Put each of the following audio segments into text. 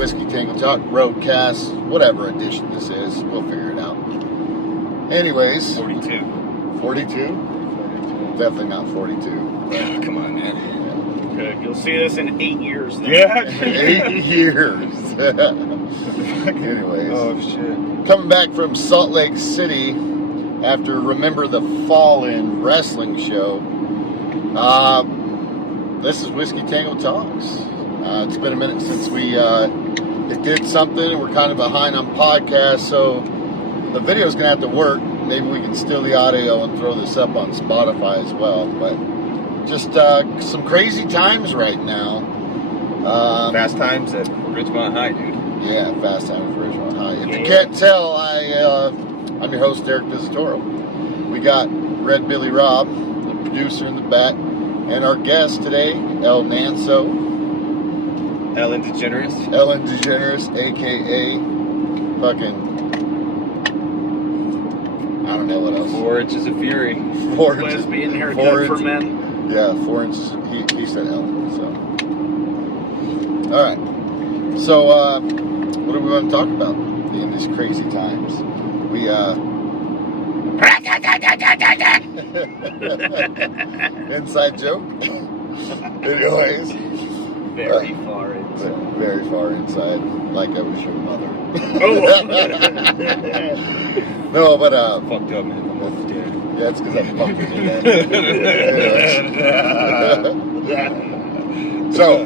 Whiskey Tango Talk, Roadcast, whatever edition this is. We'll figure it out. Anyways. 42. 42? Definitely not 42. Yeah, come on, man. Yeah. Good. You'll see this in 8 years. Then. Yeah. 8 years. Anyways. Oh, shit. Coming back from Salt Lake City after Remember the Fallen wrestling show. This is Whiskey Tango Talks. It's been a minute since we did something. We're kind of behind on podcasts, so the video's going to have to work. Maybe we can steal the audio and throw this up on Spotify as well. But just some crazy times right now. Fast times at Ridgemont High, dude. Yeah, fast times at Ridgemont High. If you can't tell, I'm your host, Eric Visitoro. We got Red Billy Rob, the producer in the back, and our guest today, El Nanso. Ellen DeGeneres, a.k.a. fucking... I don't know what else. 4 Inches of Fury. 4 inches. Lesbian haircut for men. Yeah, 4 inches. He said Ellen, so... Alright. So, what do we want to talk about in these crazy times? We, inside joke? Anyways. Very far inside. Very far inside. Like I was your mother. No, but, Fucked up, man. I'm both dead. yeah, it's because I fucked with you, man. So,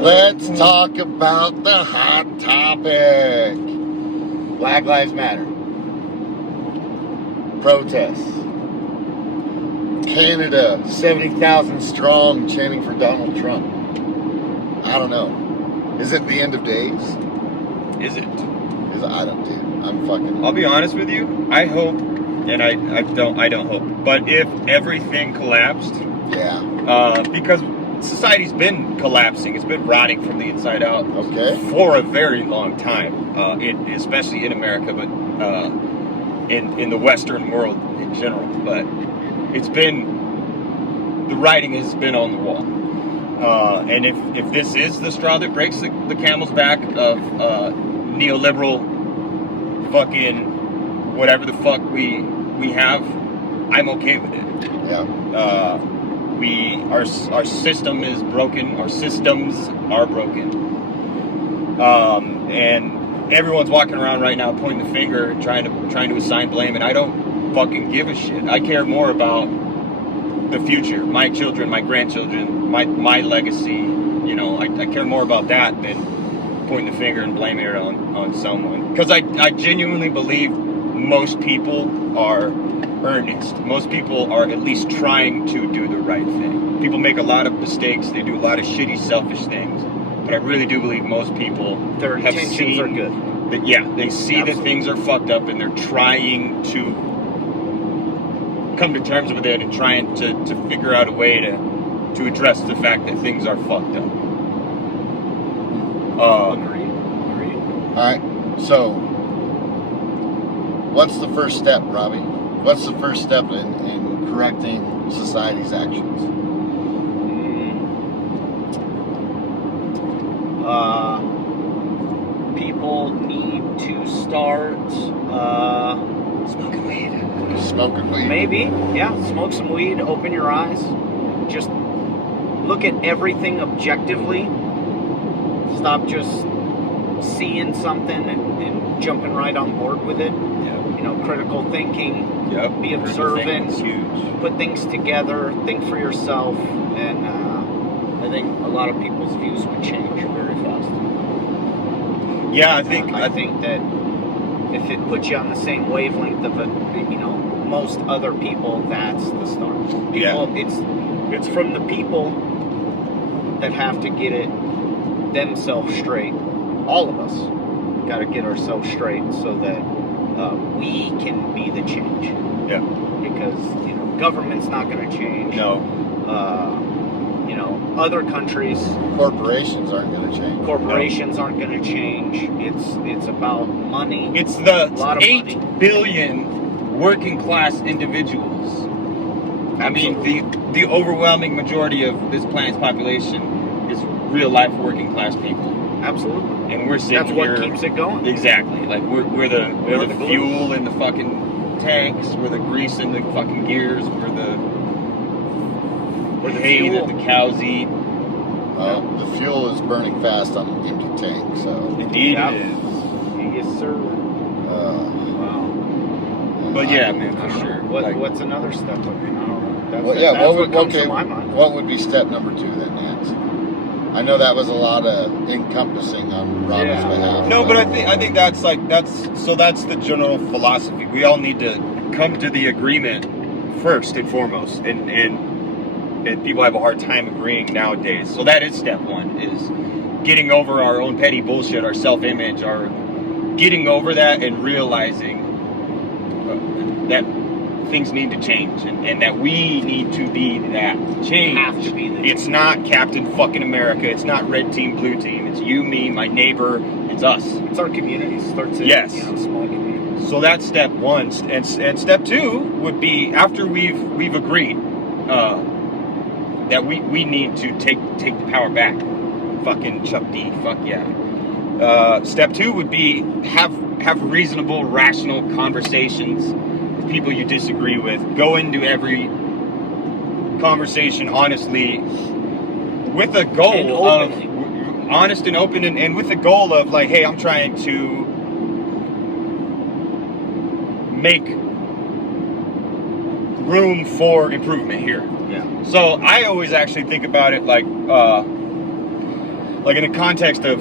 let's talk about the hot topic. Black Lives Matter. Protests. Canada, 70,000 strong chanting for Donald Trump. I don't know. Is it the end of days? Is it? I don't, dude. I'm fucking... I'll be honest with you. I hope, and I don't hope, but if everything collapsed, Yeah. because society's been collapsing, it's been rotting from the inside out, Okay. for a very long time, especially in America, but in the Western world in general. But it's been, the writing has been on the wall, and if this is the straw that breaks the camel's back of neoliberal fucking whatever the fuck we have, I'm okay with it. Yeah. Our system is broken. Our systems are broken. And everyone's walking around right now pointing the finger, trying to assign blame, and I don't fucking give a shit. I care more about the future, my children, my grandchildren, my legacy. You know, I care more about that than pointing the finger and blaming it on someone. Because I genuinely believe most people are earnest. Most people are at least trying to do the right thing. People make a lot of mistakes. They do a lot of shitty, selfish things. But I really do believe most people Their have intentions seen are good. That, yeah, they see that things are fucked up and they're trying to come to terms with it and trying to figure out a way to address the fact that things are fucked up. Agreed. Alright, so what's the first step, Robbie? What's the first step in correcting society's actions? People need to start Smoking weed. Smoking weed? maybe, yeah, smoke some weed, open your eyes, just look at everything objectively. Stop just seeing something and jumping right on board with it. Yeah. You know, critical thinking, Yep. be observant, It's huge. put things together, think for yourself, and I think a lot of people's views would change very fast. Yeah, I think that if it puts you on the same wavelength of most other people, that's the start. People, it's from the people that have to get it themselves straight. All of us got to get ourselves straight so that we can be the change. Yeah. Because government's not going to change. No. Other countries, Corporations aren't going to change. corporations aren't going to change. It's about money. It's the lot of 8 money. billion working class individuals. I mean, the overwhelming majority of this planet's population is real life working class people. Absolutely. And we're sitting That's here. what keeps it going. Exactly. Like we're the glue. fuel in the fucking tanks. We're the grease in the fucking gears. We're the hay fuel. that the cows eat. The fuel is burning fast on an empty tank, so. Indeed Yeah. it is. Yes, sir. Wow. But yeah, man, for sure. What's another step? I mean, I don't know. That's, Well, yeah, that's what comes to my mind. what would be step number 2 then, Nance? I know that was a lot of encompassing on Robbie's behalf. No, but I think that's the general philosophy. We all need to come to the agreement first and foremost, and people have a hard time agreeing nowadays. So that is step 1, is getting over our own petty bullshit, our self-image, our getting over that and realizing that things need to change and that we need to be that change. Have to be that. It's not Captain fucking America. It's not red team, blue team. It's you, me, my neighbor. It's us. It's our community. Starts in small communities. So that's step 1, and step 2 would be after we've agreed that we need to take the power back. Fucking Chuck D. Fuck yeah. Step 2 would be have reasonable, rational conversations with people you disagree with. Go into every conversation honestly with a goal of honest and open and with the goal of like, hey, I'm trying to make room for improvement here. Yeah. So I always actually think about it like in a context of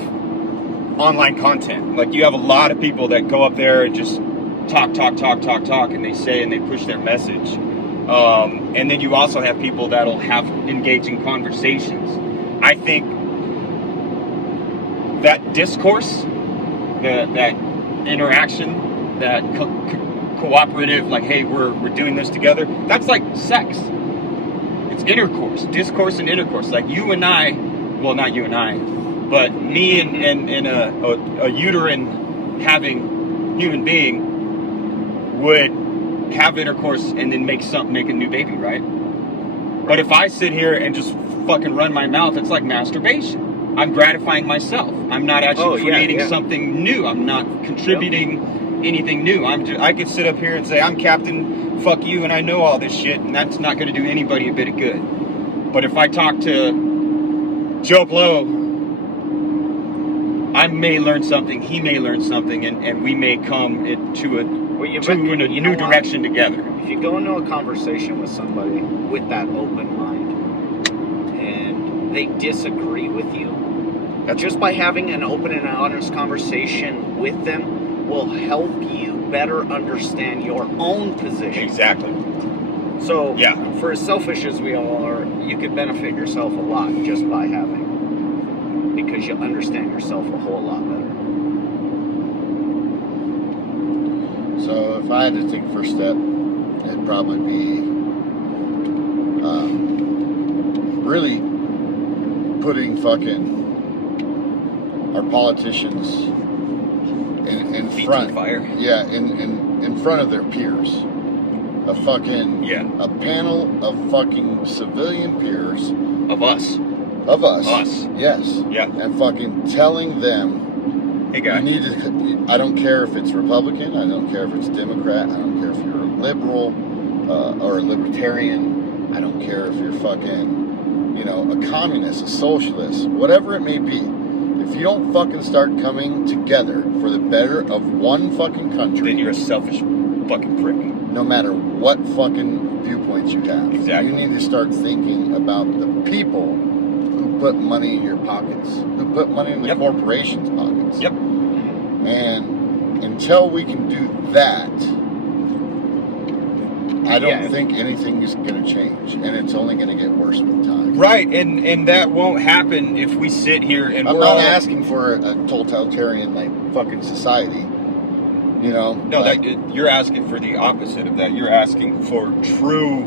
online content. Like you have a lot of people that go up there and just talk, and they say and they push their message. And then you also have people that'll have engaging conversations. I think that discourse, that interaction, that cooperative, like, hey, we're doing this together, that's like sex. It's intercourse, discourse and intercourse. Like you and I, well, not you and I, but me and a uterine having human being would have intercourse and then make a new baby, right? But if I sit here and just fucking run my mouth, it's like masturbation. I'm gratifying myself. I'm not actually creating something new. I'm not contributing anything new. I could sit up here and say, I'm Captain Fuck You and I know all this shit, and that's not going to do anybody a bit of good. But if I talk to Joe Blow, I may learn something, he may learn something, and we may come into a new direction together. If you go into a conversation with somebody with that open mind and they disagree with you, just by having an open and honest conversation with them will help you better understand your own position. Exactly. So, for as selfish as we all are, you could benefit yourself a lot just by having, because you'll understand yourself a whole lot better. So if I had to take a first step, it'd probably be really putting fucking our politicians in front. Fire. Yeah, in front of their peers. A panel of fucking civilian peers. Of us. Of us. Us. Yes. Yeah. And fucking telling them, hey guys, you need to, I don't care if it's Republican, I don't care if it's Democrat, I don't care if you're a liberal or a libertarian, I don't care if you're fucking, a communist, a socialist, whatever it may be. If you don't fucking start coming together for the better of one fucking country, then you're a selfish fucking prick. No matter what fucking viewpoints you have. Exactly. You need to start thinking about the people who put money in your pockets, who put money in the corporations' pockets. Yep. And until we can do that, I don't think anything is going to change, and it's only going to get worse with time. Right, and that won't happen if we sit here and I'm not asking for a totalitarian fucking society. No, you're asking for the opposite of that. You're asking for true,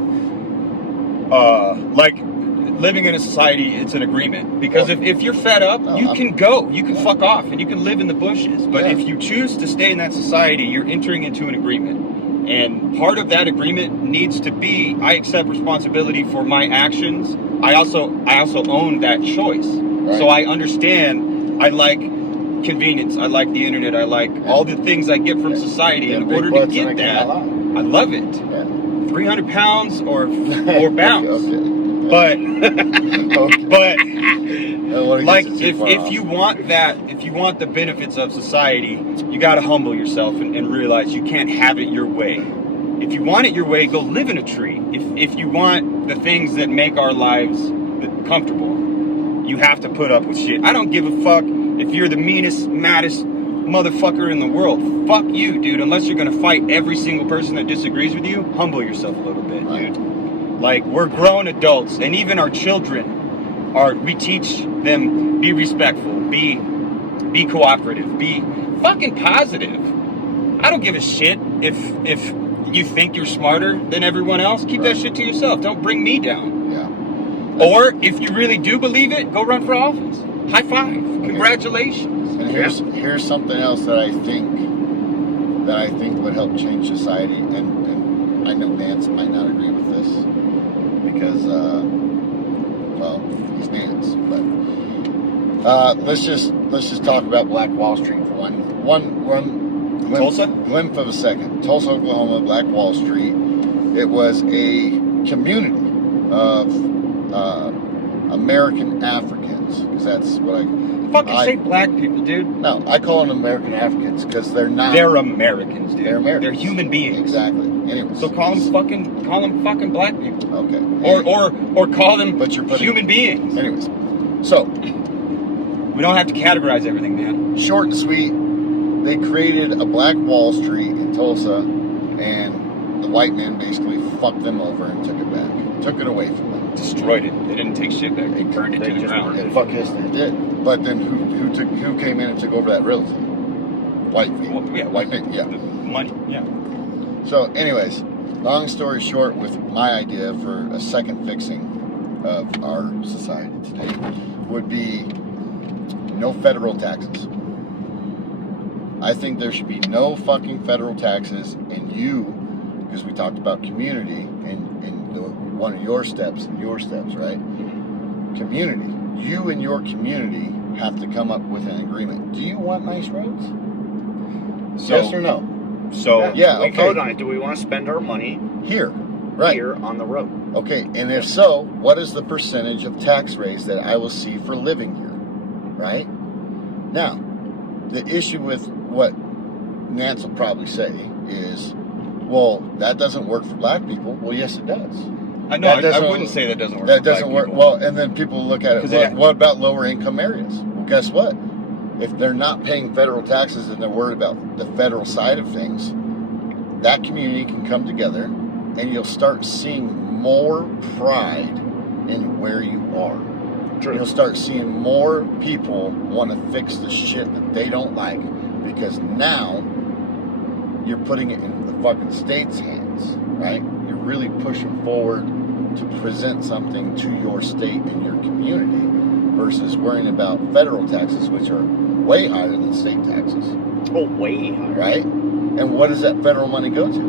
living in a society. It's an agreement, because if you're fed up, you can go, you can fuck off, and you can live in the bushes. But if you choose to stay in that society, you're entering into an agreement. And part of that agreement needs to be, I accept responsibility for my actions. I also own that choice. Right. So I understand I like convenience. I like the internet. I like all the things I get from society. In order to get that, I love it. Yeah. 300 pounds or bounce. Okay. But like if you want that, if you want the benefits of society, you got to humble yourself and realize you can't have it your way. If you want it your way, go live in a tree. If you want the things that make our lives comfortable, you have to put up with shit. I don't give a fuck if you're the meanest, maddest motherfucker in the world. Fuck you, dude. Unless you're gonna fight every single person that disagrees with you, humble yourself a little bit, dude. Like, we're grown adults, and even our children we teach them, be respectful, be cooperative, be fucking positive. I don't give a shit if you think you're smarter than everyone else. Keep that shit to yourself. Don't bring me down. Yeah. Or if you really do believe it, go run for office. High five. Congratulations. And here's something else that I think would help change society, and I know Nance might not agree with this because well, he's Nance, but let's just talk about Black Wall Street for one glimpse of a second. Tulsa, Oklahoma, Black Wall Street. It was a community of American Africans, because that's what say black people, dude. No, I call them American Africans because they're not. They're Americans, dude. They're Americans. They're human beings. Exactly. Anyway, so call them fucking black people. Okay. Or call them human beings. Anyways, so we don't have to categorize everything, man. Short and sweet. They created a Black Wall Street in Tulsa, and the white man basically fucked them over and took it back, took it away from them, destroyed it. They didn't take shit back. They burned it to the ground. And fuck yes, they did. But then who came in and took over that real estate? White people. Well, yeah, white people. Yeah. The money. Yeah. So, anyways, long story short, with my idea for a second fixing of our society today would be no federal taxes. I think there should be no fucking federal taxes, and because we talked about community and one of your steps, right? Community. You and your community have to come up with an agreement. Do you want nice roads? Yes or no? So yeah, we vote on it. Do we want to spend our money here on the road? Okay, and if so, what is the percentage of tax raise that I will see for living here? Right? Now, the issue with what Nance will probably say is, well, that doesn't work for black people. Well, yes, it does. I know. I wouldn't say that doesn't work. That doesn't work. Well, and then people look at it. What about lower income areas? Well, guess what? If they're not paying federal taxes and they're worried about the federal side of things, that community can come together, and you'll start seeing more pride in where you are. True. You'll start seeing more people want to fix the shit that they don't like, because now you're putting it in the fucking state's hands, right? You're really pushing forward to present something to your state and your community versus worrying about federal taxes, which are way higher than state taxes. Oh, way higher. Right? And what does that federal money go to?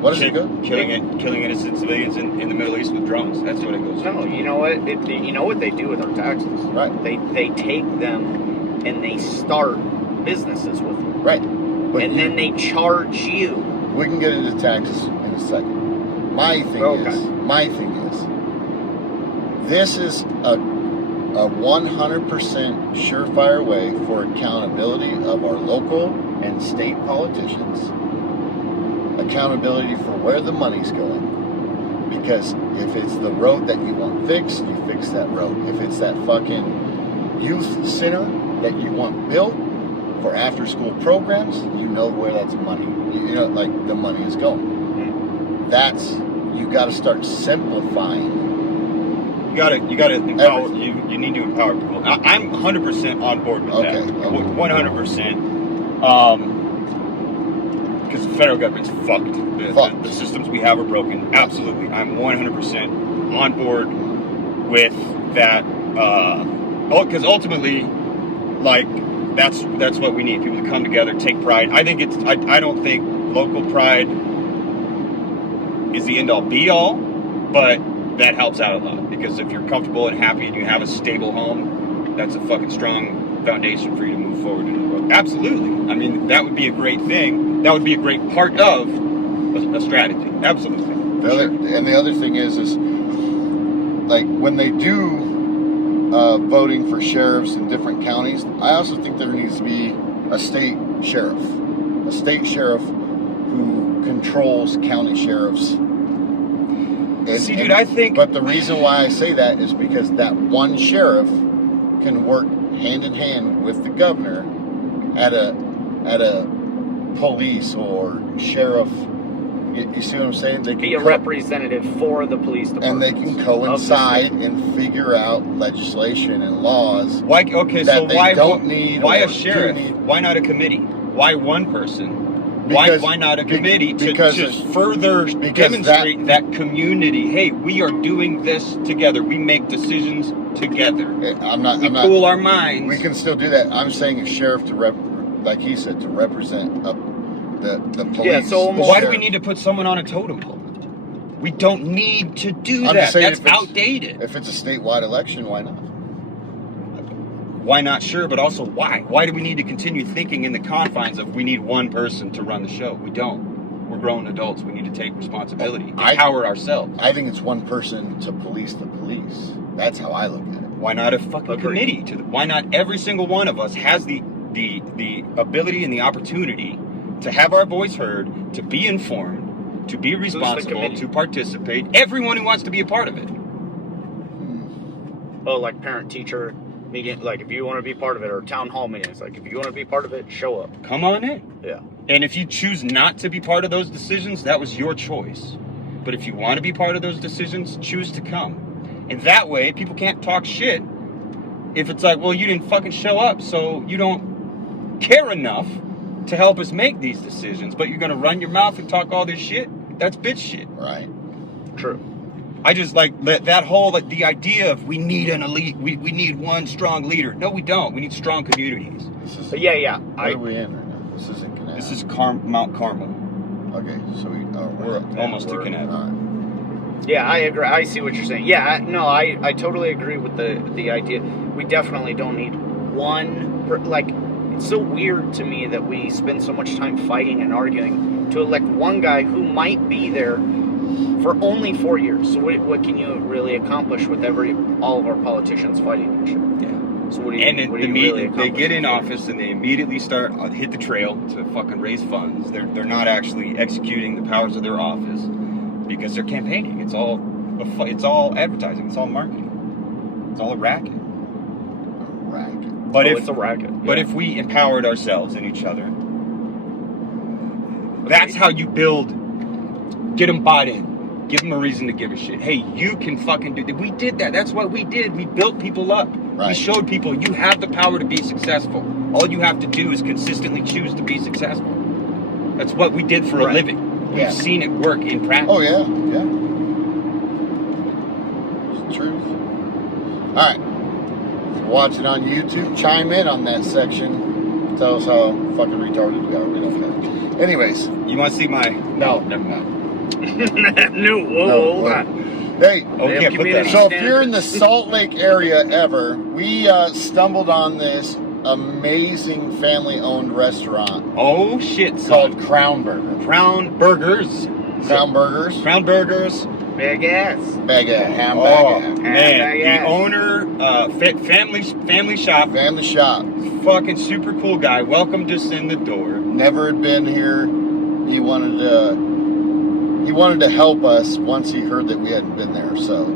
What does it go? Killing innocent civilians in the Middle East with drones. That's what it goes to. No, you know what? You know what they do with our taxes? Right. They take them and they start businesses with them. Right. And then they charge you. We can get into taxes in a second. My thing is, this is a 100% surefire way for accountability of our local and state politicians. Accountability for where the money's going. Because if it's the road that you want fixed, you fix that road. If it's that fucking youth center that you want built for after school programs, you know where that's money. You know, like, the money is going. You got to start simplifying. You got to empower. You need to empower people. I'm 100% on board with that. 100%. Because the federal government's fucked. The systems we have are broken. Absolutely. I'm 100% on board with that. Because ultimately, like, that's what we need. People to come together, take pride. I don't think local pride is the end-all be-all, but that helps out a lot. Because if you're comfortable and happy and you have a stable home, that's a fucking strong foundation for you to move forward in the road. Absolutely. I mean, that would be a great thing. That would be a great part of a strategy. Absolutely. And the other thing is like when they do voting for sheriffs in different counties, I also think there needs to be a state sheriff who controls county sheriffs. See, dude, I think... But the reason why I say that is because that one sheriff can work hand in hand with the governor at a police or sheriff. You see what I'm saying? They can be a representative for the police department. And they can coincide and figure out legislation and laws. Why? Okay, that so they why don't need? Why a sheriff? Why not a committee? Why one person? Why not a committee to further demonstrate that community? Hey, we are doing this together. We make decisions together. We pool our minds. We can still do that. I'm saying a sheriff like he said, to represent the police. Yeah, so why do we need to put someone on a totem pole? We don't need to do that. That's outdated. If it's a statewide election, why not? Why not? Sure, but also why? Why do we need to continue thinking in the confines of we need one person to run the show? We don't. We're grown adults. We need to take responsibility. Empower ourselves. I think it's one person to police the police. That's how I look at it. Why not a fucking committee? Why not every single one of us has the ability and the opportunity to have our voice heard, to be informed, to be responsible, to participate. Everyone who wants to be a part of it. Oh, like parent-teacher meeting, like if you want to be part of it, or town hall meetings, like if you want to be part of it, show up. Come on in. Yeah. And if you choose not to be part of those decisions, that was your choice. But if you want to be part of those decisions, choose to come. And that way, people can't talk shit. If it's like, well, you didn't fucking show up, so you don't care enough to help us make these decisions, but you're going to run your mouth and talk all this shit, that's bitch shit. Right. True. I just like that whole, like the idea of we need an elite, we need one strong leader. No, we don't. We need strong communities. Yeah. Where are we in right now? This is in Canal. This is Mount Carmel. Okay, so we're almost to Canal. Right. Yeah, I agree. I see what you're saying. Yeah, I totally agree with the idea. We definitely don't need one, it's so weird to me that we spend so much time fighting and arguing to elect one guy who might be there for only 4 years. So what can you really accomplish with all of our politicians fighting and shit? Yeah. So what do you really they get in office and they immediately hit the trail to fucking raise funds. They're not actually executing the powers of their office because they're campaigning. It's all advertising. It's all marketing. It's all a racket. But it's a racket. But if we empowered ourselves and each other, that's how you get them bought in. Give them a reason to give a shit. Hey, you can fucking do that. We did that. That's what we did. We built people up. Right. We showed people you have the power to be successful. All you have to do is consistently choose to be successful. That's what we did for a living. We've seen it work in practice. Oh, yeah. It's the truth. All right. Watching on YouTube, chime in on that section. Tell us how fucking retarded we are. We don't care. Anyways. You want to see my... No, never mind. Hold on. Hey, so if you're in the Salt Lake area ever, we stumbled on this amazing family-owned restaurant. Oh, shit, called Crown Burger. Crown Burgers. Big ass. Ham man. The owner, family shop. Family shop. Fucking super cool guy. Welcomed us in the door. Never had been here. He wanted to help us once he heard that we hadn't been there. So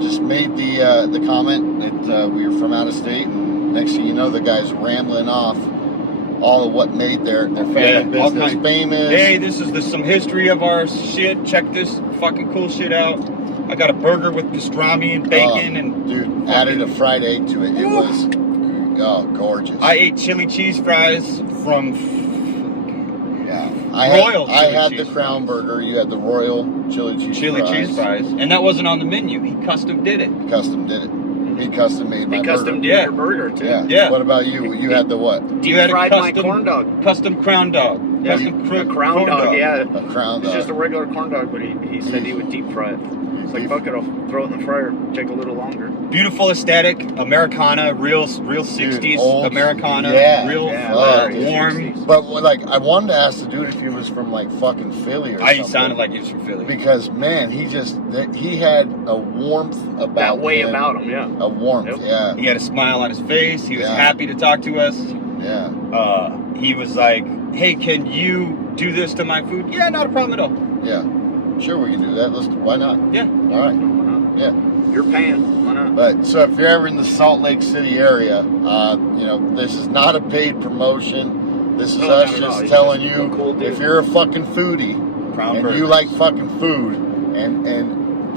just made the comment that we were from out of state, and next thing you know, the guy's rambling off all of what made their family business famous. Hey, this is some history of our shit. Check this fucking cool shit out. I got a burger with pastrami and bacon and dude, added a fried egg to it. It was gorgeous. I ate chili cheese fries from I had the Crown Burger. You had the Royal chili cheese fries. And that wasn't on the menu. He custom did it. He custom made my burger. He custom did your burger, too. Yeah. What about you? You had the what? You had fried my corn dog. Custom crown dog. Yeah, a crown dog, yeah. A crown dog. It's just a regular corn dog, but he said he would deep fry it. It's like, fuck it, I'll throw it in the fryer. Take a little longer. Beautiful aesthetic, Americana, real 60s old, Americana, real warm. But like, I wanted to ask the dude if he was from like fucking Philly or something. He sounded like he was from Philly. Because man, he had a warmth about that way him. about him, yeah. A warmth, yeah. He had a smile on his face. He was happy to talk to us. Yeah. He was like, "Hey, can you do this to my food?" Yeah, not a problem at all. Yeah. Sure, we can do that. Why not? Yeah. All right. Yeah. You're paying. Why not? But so if you're ever in the Salt Lake City area, this is not a paid promotion. This is us just telling you, cool if you're a fucking foodie and you like fucking food, and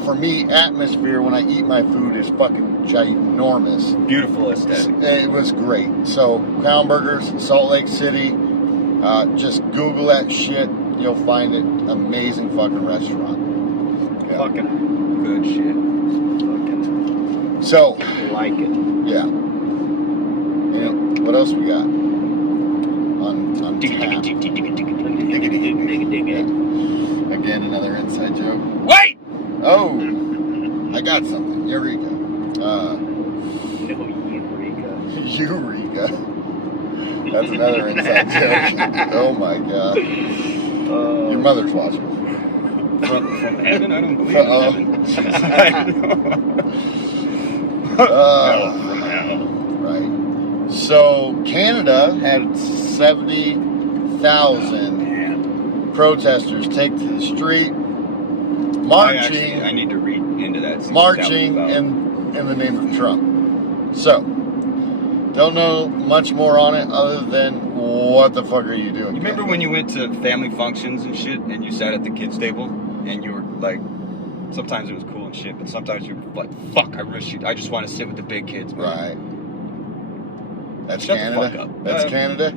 for me, atmosphere when I eat my food is fucking ginormous. Beautiful aesthetic. It was great. So Crown Burgers, Salt Lake City. Just Google that shit. You'll find it. Amazing fucking restaurant. Yeah. Fucking good shit. Fucking so like it. Yeah. What else we got? On tap. Again, another inside joke. Wait! Oh, I got something. Eureka. No, Eureka. Eureka. That's another inside joke. Oh my god. Your mother's watching. From heaven? I don't believe in heaven. Right. So Canada had 70,000 protesters take to the street, marching. I need to read into that. Marching in the name of Trump. So, don't know much more on it other than what the fuck are you doing? You remember when you went to family functions and shit, and you sat at the kids' table, and you were like, sometimes it was cool and shit, but sometimes you were like, fuck, I just want to sit with the big kids, man. Right. That's Shut Canada. the fuck up. That's Canada.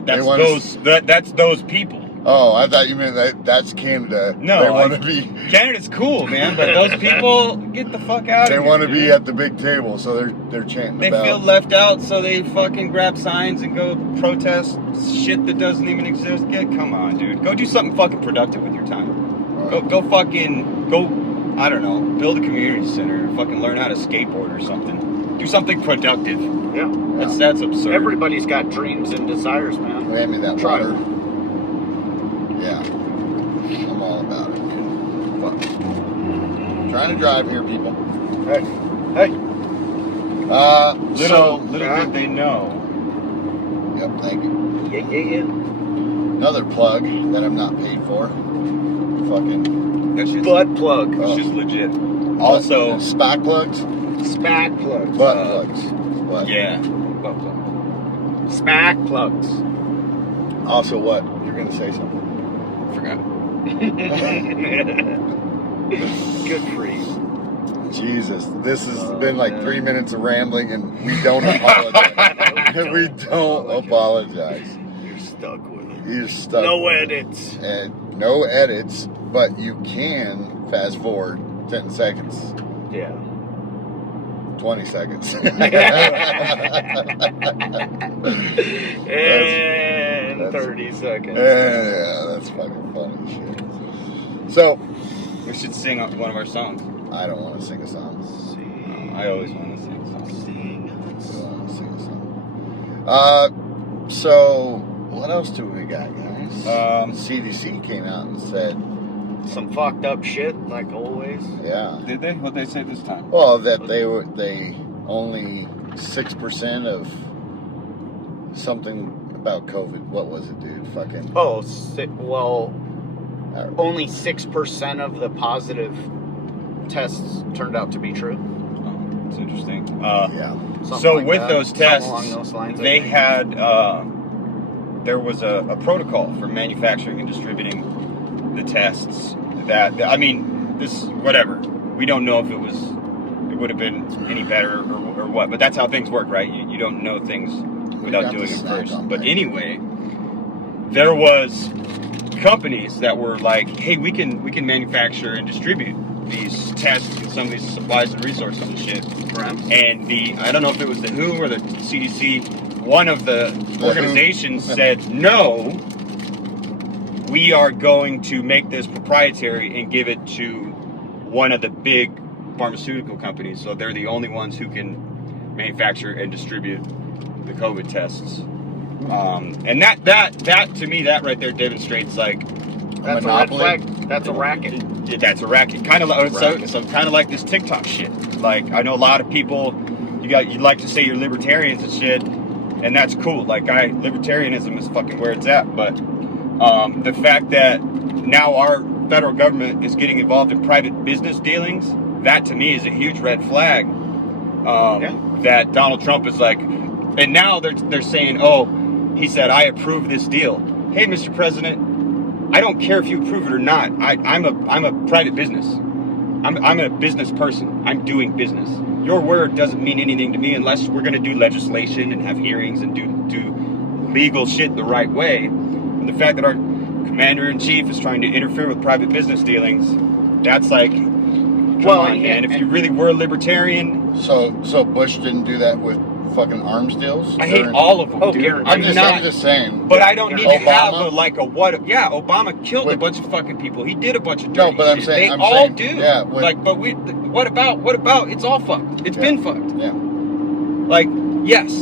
That's those people. Oh, I thought you meant that's Canada. No, they want to be. Canada's cool, man, but those people get the fuck out of here. They want to be at the big table, so they're chanting. They feel left out, so they fucking grab signs and go protest shit that doesn't even exist. Come on, dude. Go do something fucking productive with your time. Right. Go, I don't know, build a community center, fucking learn how to skateboard or something. Do something productive. Yeah. That's absurd. Everybody's got dreams and desires, man. Hand me that water. Yeah. I'm all about it. Fuck. Trying to drive here, people. Hey. Little did they know. Yep, thank you. Yeah. Another plug that I'm not paid for. Fucking. That's just butt plug. It's just legit. Also, SPAC plugs? SPAC plugs. Butt plugs. What? Yeah. Butt plugs. SPAC plugs. Also what? You're going to say something. Forgot. Good for you. Jesus, this has been like 3 minutes of rambling, and we don't apologize. We don't apologize. You're stuck with it. You're stuck. No edits. And no edits, but you can fast forward 10 seconds. Yeah. 20 seconds. And 30 seconds. Yeah, that's fucking funny shit. So, we should sing one of our songs. I don't want to sing a song. I always want to sing a song. So, what else do we got, guys? CDC came out and said some fucked up shit, like always. Yeah. Did they? What'd they say this time? Well, that they only 6% of something about COVID. What was it, dude? Fucking. Oh, only 6% of the positive tests turned out to be true. Oh, it's interesting. Yeah. So like with those tests, along those lines, they had there was a protocol for manufacturing and distributing the tests. Whatever. We don't know if it would have been any better or what, but that's how things work, right? You don't know things without doing it first. But anyway, there was companies that were like, hey, we can manufacture and distribute these tests and some of these supplies and resources and shit. Right. And I don't know if it was the WHO or the CDC, one of the organizations said, no, we are going to make this proprietary and give it to one of the big pharmaceutical companies, so they're the only ones who can manufacture and distribute the COVID tests. And that to me, that right there demonstrates like that's a red flag. That's a racket. That's a racket. Kind of like so kind of like this TikTok shit. Like I know a lot of people, you like to say you're libertarians and shit, and that's cool. Like libertarianism is fucking where it's at. But the fact that now our federal government is getting involved in private business dealings, that to me is a huge red flag. That Donald Trump is like, and now they're saying, oh, he said I approve this deal. Hey, Mr. President, I don't care if you approve it or not. I'm a private business. I'm a business person. I'm doing business. Your word doesn't mean anything to me unless we're going to do legislation and have hearings and do legal shit the right way. And the fact that our commander-in-chief is trying to interfere with private business dealings, that's like, come on, man. If you really were a libertarian... So Bush didn't do that with fucking arms deals? I hate all of them, dude. I'm just saying. But I don't need to have Obama killed a bunch of fucking people. He did a bunch of dirty shit. I'm saying... They all do. Yeah. What about? It's all fucked. It's been fucked. Yeah. Like, yes.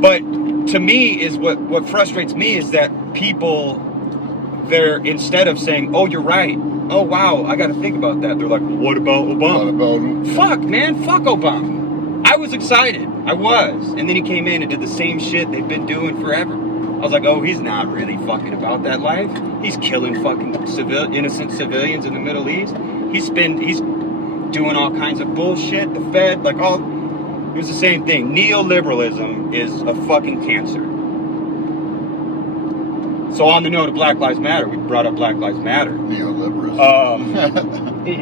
But to me, is what frustrates me is that people, they're, instead of saying, oh, you're right. Oh, wow, I got to think about that. They're like, what about Obama? Fuck, man. Fuck Obama. I was excited. I was. And then he came in and did the same shit they've been doing forever. I was like, oh, he's not really fucking about that life. He's killing fucking innocent civilians in the Middle East. He's doing all kinds of bullshit. The Fed, it was the same thing. Neoliberalism is a fucking cancer. So on the note of Black Lives Matter, we brought up Black Lives Matter. Neoliberalism.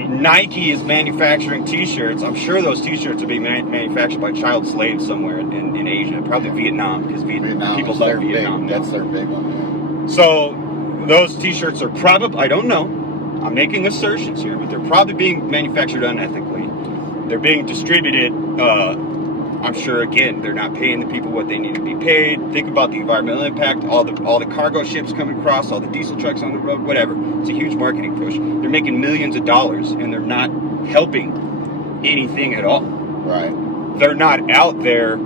Nike is manufacturing T-shirts. I'm sure those T-shirts are being manufactured by child slaves somewhere in Asia, probably Vietnam, because people love Vietnam. That's their big one. Yeah. So those T-shirts are probably, I don't know, I'm making assertions here, but they're probably being manufactured unethically. They're being distributed. I'm sure, again, they're not paying the people what they need to be paid. Think about the environmental impact, all the cargo ships coming across, all the diesel trucks on the road, whatever. It's a huge marketing push. They're making millions of dollars, and they're not helping anything at all. Right. They're not out there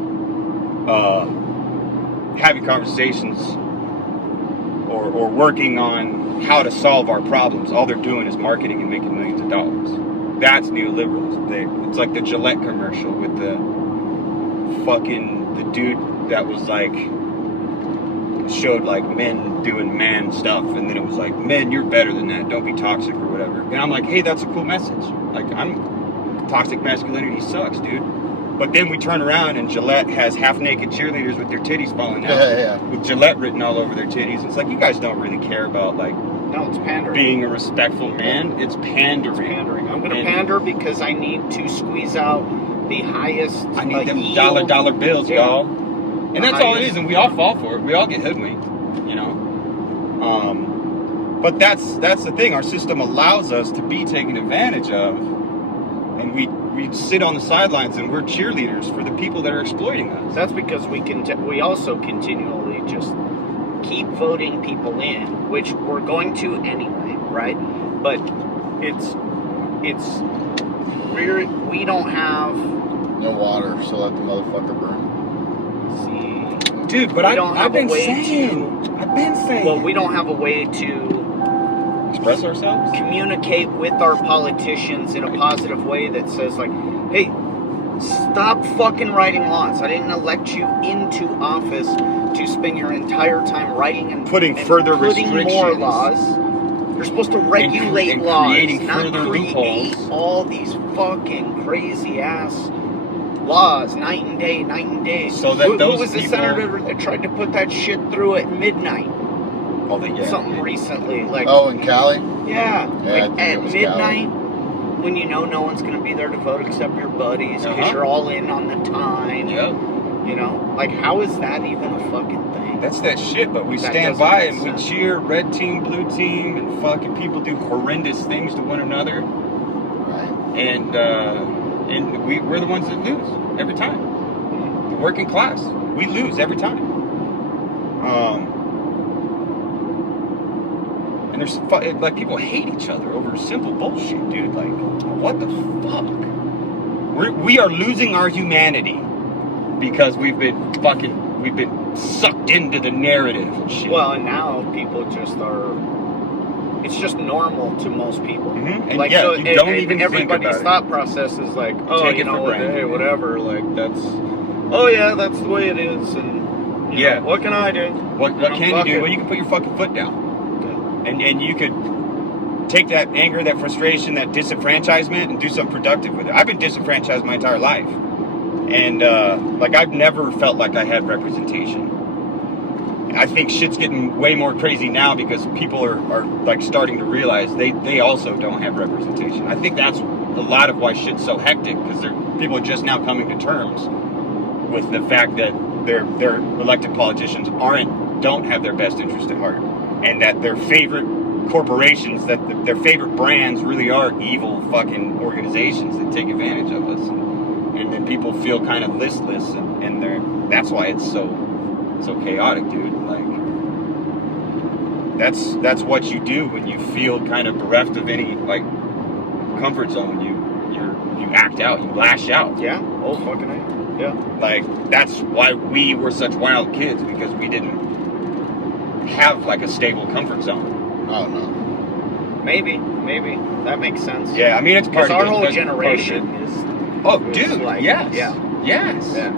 having conversations or working on how to solve our problems. All they're doing is marketing and making millions of dollars. That's neoliberalism. It's like the Gillette commercial with the dude that was like, showed like men doing man stuff, and then it was like, men, you're better than that, don't be toxic or whatever. And I'm like, hey, that's a cool message. Like, toxic masculinity sucks, dude. But then we turn around and Gillette has half-naked cheerleaders with their titties falling out, with Gillette written all over their titties. It's like, you guys don't really care about, like, no, it's pandering. Being a respectful man. It's pandering. It's pandering. I'm going to pander because I need to squeeze out the highest. I need them dollar bills, y'all. And that's all it is, and we all fall for it. We all get hoodwinked, you know. But that's the thing. Our system allows us to be taken advantage of, and we sit on the sidelines and we're cheerleaders for the people that are exploiting us. That's because we also continually just keep voting people in, which we're going to anyway, right? But we don't have no water, so let the motherfucker burn. See, dude, but I've been saying. Well, we don't have a way to express ourselves, communicate with our politicians in a positive way that says, like, hey, stop fucking writing laws. I didn't elect you into office to spend your entire time writing and putting more laws. You're supposed to regulate laws, not create loopholes. All these fucking crazy ass laws, night and day. So that who was the senator that tried to put that shit through at midnight? Something recently, like in Cali. Yeah, like at midnight, when you know no one's gonna be there to vote except your buddies because you're all in on the time. Yeah. You know, like, how is that even a fucking thing? That's that shit, but we stand by and we cheer red team, blue team, and fucking people do horrendous things to one another. Right. And we're the ones that lose every time. The working class, we lose every time. And there's like people hate each other over simple bullshit, dude. Like, what the fuck? We are losing our humanity because we've been sucked into the narrative and shit. Well, and now people just are. It's just normal to most people. Mm-hmm. And like, yeah, so you don't even think everybody's about it. thought process is like, oh, Take you it for know, granted. hey, whatever. Like that's, oh yeah, that's the way it is, and you know, what can I do? What can you do? Well, you can put your fucking foot down. And you could take that anger, that frustration, that disenfranchisement, and do something productive with it. I've been disenfranchised my entire life, and like I've never felt like I had representation. I think shit's getting way more crazy now because people are like starting to realize they also don't have representation. I think that's a lot of why shit's so hectic, because people are just now coming to terms with the fact that their elected politicians don't have their best interest at heart. And that their favorite corporations, their favorite brands really are evil fucking organizations that take advantage of us. And then people feel kind of listless, and that's why it's so chaotic, dude. Like, that's what you do when you feel kind of bereft of any, like, comfort zone. You act out, you lash out. Yeah. Oh, fucking A. Yeah. Like, that's why we were such wild kids, because we didn't have like a stable comfort zone. Oh no. Maybe that makes sense. Yeah, I mean it's part of our it. whole That's generation is. Oh, dude. Like, yes. Yeah. Yes. Yeah.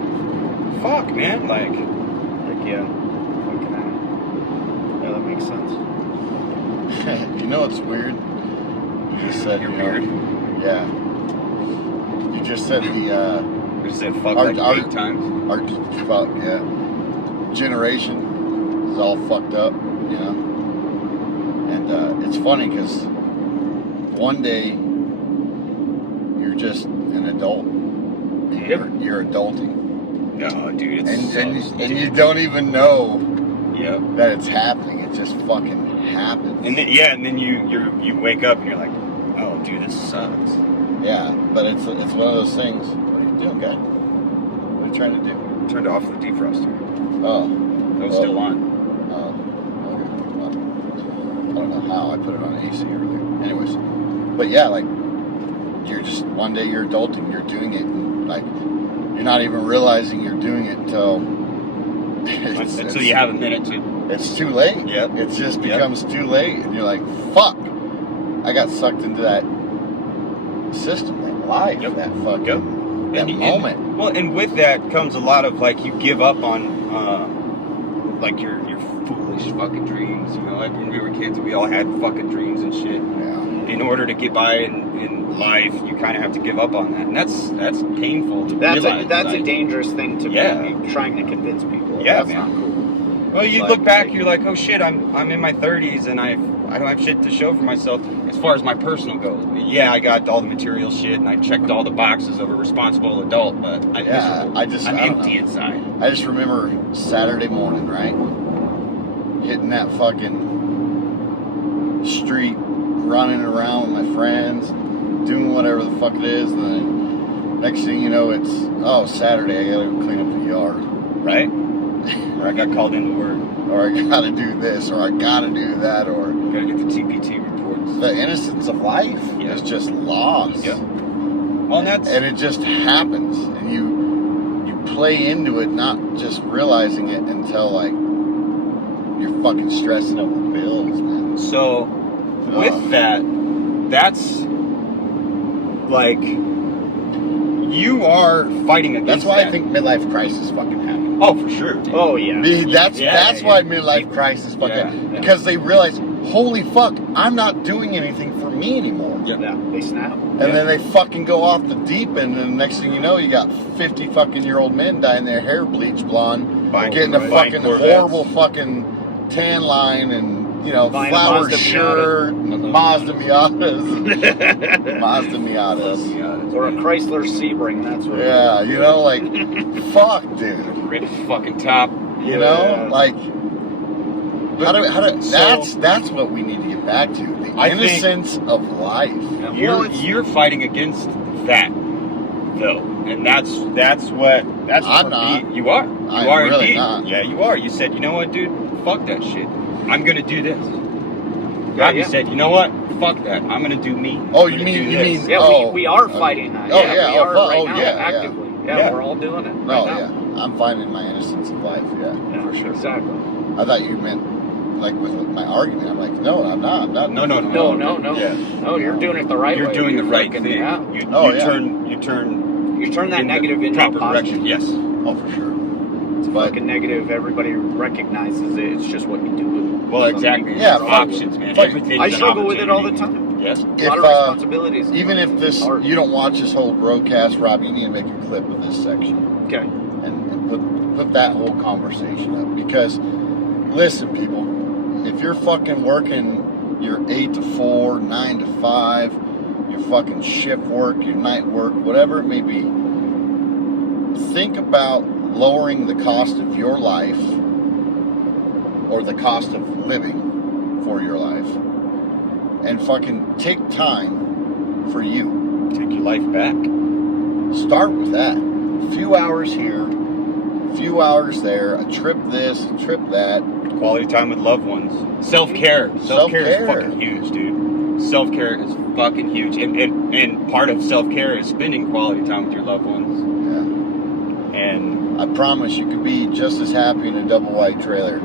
Fuck, man. Like Yeah. Fucking A. Yeah, that makes sense. You know what's weird? You just said You're weird. Yeah. You just said the we said fuck like 8 times. Our fuck, yeah. Generation is all fucked up, you know. And it's funny because one day you're just an adult. And you're adulting. No, dude, And you don't even know that it's happening. It just fucking happens. And then you wake up and you're like, oh, dude, this sucks. Yeah, but it's one of those things. What are you doing, guy? What are you trying to do? Turned off the defroster. Oh, It was still on. Oh, okay. Well, I don't know how I put it on AC earlier. Anyways, but yeah, like you're just one day you're adulting, you're doing it, and like you're not even realizing you're doing it until you have a minute to. It's too late. Yep. It just becomes too late, and you're like, "Fuck!" I got sucked into that system, that life, that fucking that moment. And with that comes a lot of like you give up on like your foolish fucking dreams. You know, like when we were kids, we all had fucking dreams and shit. Yeah. In order to get by in life, you kind of have to give up on that, and that's painful to realize. That's a dangerous thing to be trying to convince people. Yeah, that's man. not cool. Well, you look back, you're like, oh shit, I'm in my 30s and I don't have shit to show for myself as far as my personal goals. Yeah, I got all the material shit and I checked all the boxes of a responsible adult, but I'm miserable. I'm empty inside. I just remember Saturday morning, right? Hitting that fucking street, running around with my friends, doing whatever the fuck it is, and then next thing you know, it's Saturday, I gotta go clean up the yard. Right? Or I got called into work. Or I gotta do this, or I gotta do that, or gotta get the TPT reports. The innocence of life is just lost. Yeah. Well, and it just happens, and you play into it, not just realizing it until like you're fucking stressing over the bills, man. So with that's like you are fighting against. That's why I think midlife crisis fucking happens. Oh, for sure. Oh, yeah. That's why midlife crisis fucking because they realize, holy fuck, I'm not doing anything for me anymore. Yeah, they snap. And then they fucking go off the deep end, and the next thing you know, you got 50 fucking year old men dyeing their hair bleach blonde, getting a fucking horrible fucking tan line, and flower shirt, Mazda Miatas. Mazda Miatas. Or a Chrysler Sebring, that's what like, fuck, dude. Red fucking top. Like, that's what we need to get back to. The innocence of life. You're fighting against that, though. And that's I'm not. You are. You are really indeed. Not. Yeah, you are. You said, you know what, dude? Fuck that shit. I'm gonna do this. Robbie said, you know what? Fuck that. I'm gonna do me. Oh, I'm you gonna mean do you this. mean? Yeah, Oh, we are fighting that. Oh, yeah. we are Oh, right now, yeah, actively. Yeah. Yeah, we're all doing it. No, right now. yeah. I'm finding my innocence of life. Yeah, for sure. Exactly. I thought you meant like with my argument. I'm like, no, I'm not. I'm not. No. No. Yeah. No, you're doing it the right way. You're doing the right thing. Yeah. You turn that in negative the into proper a positive. direction. Yes. Oh, for sure. It's But- fucking negative. Everybody recognizes it. It's just what you do with it. Well, exactly. Yeah, It's options, man. fuck. Everything's I an struggle with it all the opportunity. time. Yes. A lot of responsibilities. Even if this, Hard. you don't watch this whole broadcast, Rob, you need to make a clip of this section Okay. and put that whole conversation up. Because, listen, people, if you're fucking working your 8 to 4, 9 to 5, your fucking shift work, your night work, whatever it may be, think about lowering the cost of your life or the cost of living for your life and fucking take time for you. Take your life back. Start with that. A few hours here, a few hours there, a trip this, a trip that. Quality time with loved ones. Self-care. Self-care is fucking huge, dude. Self-care is fucking huge. And part of self-care is spending quality time with your loved ones. Yeah. And I promise you could be just as happy in a double wide trailer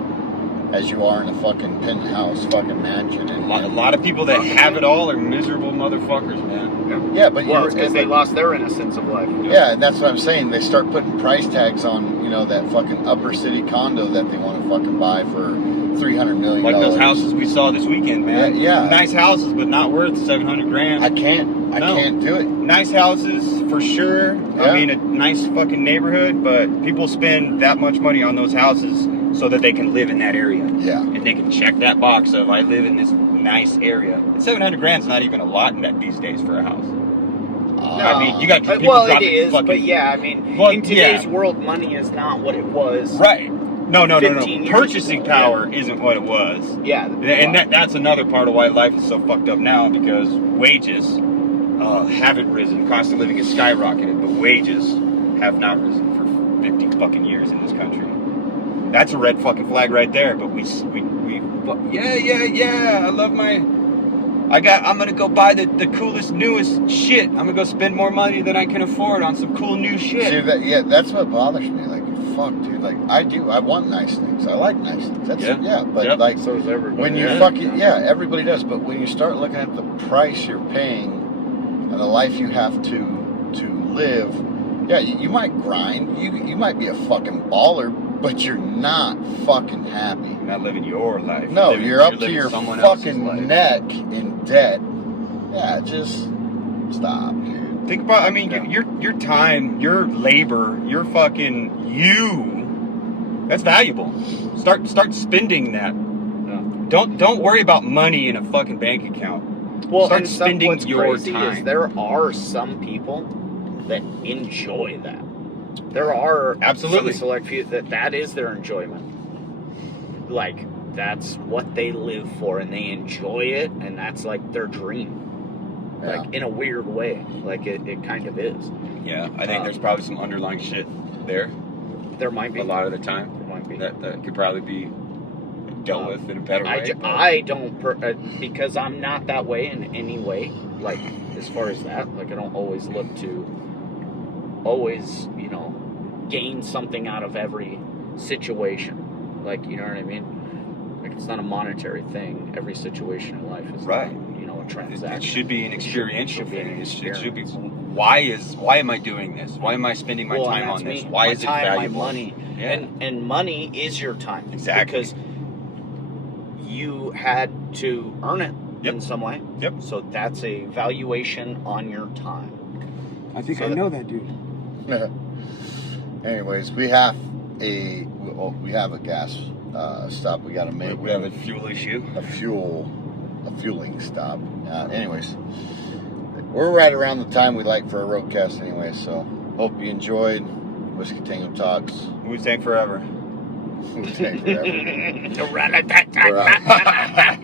as you are in a fucking penthouse fucking mansion. And a lot of people that have it all are miserable motherfuckers, man. yeah, but Well, it's because they lost their innocence of life. Yeah, and that's what I'm saying. They start putting price tags on, that fucking upper city condo that they want to fucking buy for $300 million. Like those houses we saw this weekend, man. Yeah. Nice houses, but not worth $700,000. I can't do it. Nice houses for sure. Yeah. I mean, a nice fucking neighborhood, but people spend that much money on those houses so that they can live in that area. Yeah. And they can check that box of I live in this nice area. And $700,000 is not even a lot in that these days for a house. I mean, you got people well, it dropping is, fucking, but yeah, I mean, Well, in today's yeah. world, money is not what it was. right. No. 15 years Purchasing ago, power isn't what it was. Yeah. And that's another part of why life is so fucked up now, because wages haven't risen. Cost of living has skyrocketed, but wages have not risen for 50 fucking years in this country. That's a red fucking flag right there. But we I love my. I'm gonna go buy the coolest, newest shit. I'm gonna go spend more money than I can afford on some cool new shit. See, that's what bothers me. Like, fuck, dude. Like, I want nice things. I like nice things. That's but like, So is everybody. when you everybody does. But when you start looking at the price you're paying and the life you have to live, you might grind. You might be a fucking baller, but you're not fucking happy. You're not living your life. No, you're up to living your someone else's life. fucking neck in debt. Yeah, just stop, dude. Think about, I mean, your time, your labor, your fucking that's valuable. Start spending that. Don't worry about money in a fucking bank account. Well, start and spending what's your crazy time. is there are some people that enjoy that. There are Absolutely. some select few that is their enjoyment. Like, that's what they live for, and they enjoy it, and that's like their dream. Yeah. Like, in a weird way. Like, it kind of is. Yeah, I think there's probably some underlying shit there There might be. a lot of the time There might be. that could probably be dealt with in a better way. I don't, because I'm not that way in any way. Like, as far as that, like, I don't always look to gain something out of every situation. Like, you know what I mean? Like, it's not a monetary thing. Every situation in life is Right. not, a transaction. It should be an experiential It should be an thing. It should be. experience. Why am I doing this? Why am I spending my time on this? Why my is it time, valuable? My money. Yeah. And money is your time. Exactly. Because you had to earn it in some way. Yep. So that's a valuation on your time. I think I know that dude. Anyways, we have a gas stop we got to make. We have a fuel issue. a fueling stop. Anyways, we're right around the time we like for a roadcast anyway, so hope you enjoyed Whiskey Tango Talks. Wu-Tang forever. Wu-Tang forever. Rat-a-tat-tat-tat-tat-tat.